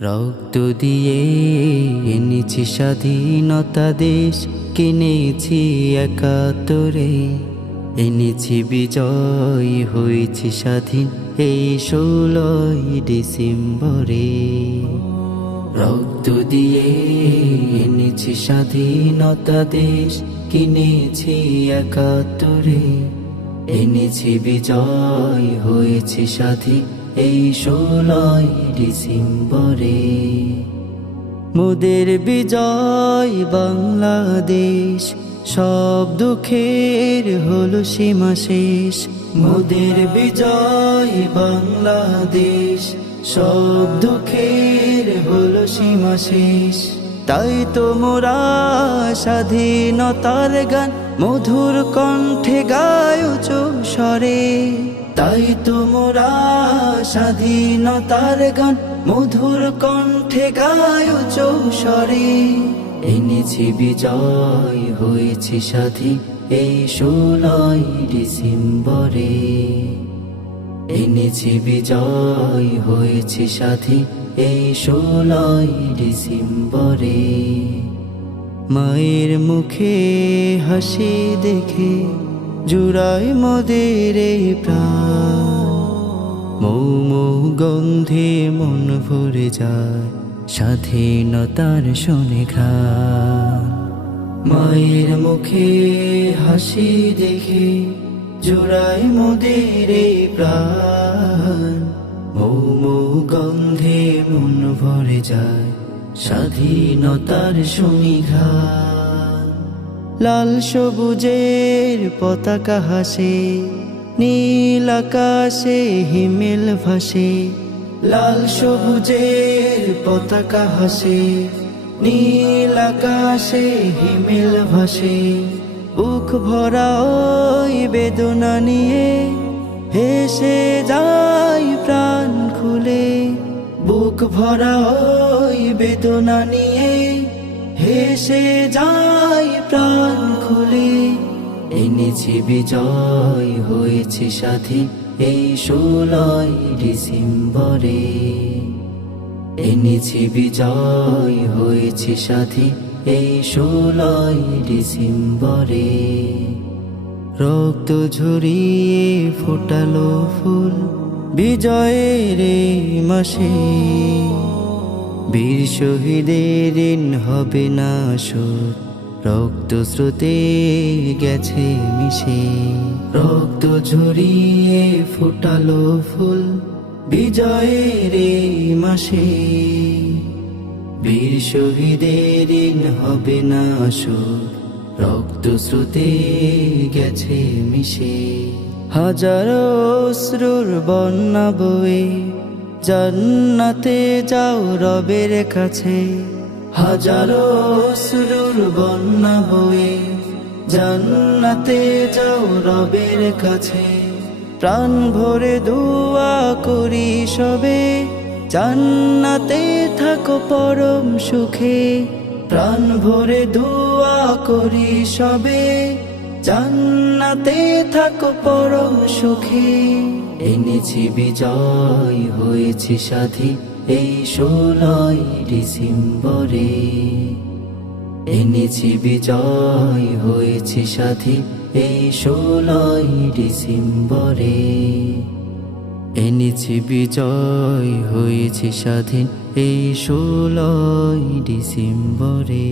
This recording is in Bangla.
রক্ত দিয়ে এনেছি স্বাধীনতা দেশ, কিনেছি একাত্তরে, এনেছি বিজয়, হয়েছি স্বাধীন এই 16ই ডিসেম্বরে। রক্ত দিয়ে এনেছি স্বাধীনতা দেশ, কিনেছি একাত্তরে, এনেছি বিজয়, হয়েছি স্বাধীন এই 16ই ডিসেম্বরে। মোদের বিজয় বাংলাদেশ, সব দুঃখের হলো সীমা শেষ। মোদের বিজয় বাংলাদেশ, সব দুঃখের হলো সীমা শেষ। তাই তো মোরা স্বাধীনতার গান মধুর কণ্ঠে গায় উঁচু স্বরে। তাই তো মোরা স্বাধীনতার গান মধুর কণ্ঠে গায় উঁচু স্বরে। এনেছি বিজয়, হয়েছি স্বাধীন এই 16ই ডিসেম্বরে। এনেছি বিজয়, হয়েছি স্বাধীন এই 16ই ডিসেম্বরে। মায়ের মুখে হাসি দেখে জুড়াই মোদের এই প্রাণ। মৌ মৌ গন্ধে মন ভরে যায়, স্বাধীনতার শোনে ঘ্রাণ। মায়ের মুখে হাসি দেখে জুড়াই মোদের এই প্রাণ। মৌ মৌ গন্ধে মন ভরে যায়, স্বাধীনতার শুনি ঘ্রাণ। লাল সবুজের পতাকা হাসে, নীল আকাশে হিমেল ভাসে। লাল সবুজের পতাকা হাসে, নীল আকাশে হিমেল ভাসে। বুক ভরা ওই বেদনা নিয়ে হেসে যায় প্রাণ খুলে। বুক ভরা ওই বেদনা নিয়ে হেসে যায় প্রাণ খুলে। এনেছি বিজয়, হয়েছি স্বাধীন এই 16ই ডিসেম্বরে। এনেছি বিজয়, হয়েছি স্বাধীন এই 16ই ডিসেম্বরে। রক্ত ঝরিয়ে ফোটালো ফুল বিজয়ের এই মাসে। বীর শহীদের ঋণ হবে না শোধ, রক্ত স্রোতে গেছে মিশে। রক্ত ঝরিয়ে ফোটালো ফুল বিজয়ের এই মাসে। বীর শহীদের ঋণ হবে না শোধ, রক্ত স্রোতে গেছে মিশে। হাজারো অশ্রুর বন্যা বয়ে জান্নাতে যাও রবের কাছে। হাজারো অশ্রুর বন্যা বয়ে জান্নাতে যাও রবের কাছে। প্রাণ ভরে দোয়া করি সবে, জান্নাতে থাকো পরম সুখে। প্রাণ ভরে দোয়া করি সবে, জান্নাতে থাকো পরম সুখে। এনেছি বিজয়, হয়েছি স্বাধীন এই 16ই ডিসেম্বরে। এনেছি বিজয়, হয়েছি স্বাধীন এই 16ই ডিসেম্বরে। এনেছি বিজয়, হয়েছি স্বাধীন এই 16ই ডিসেম্বরে।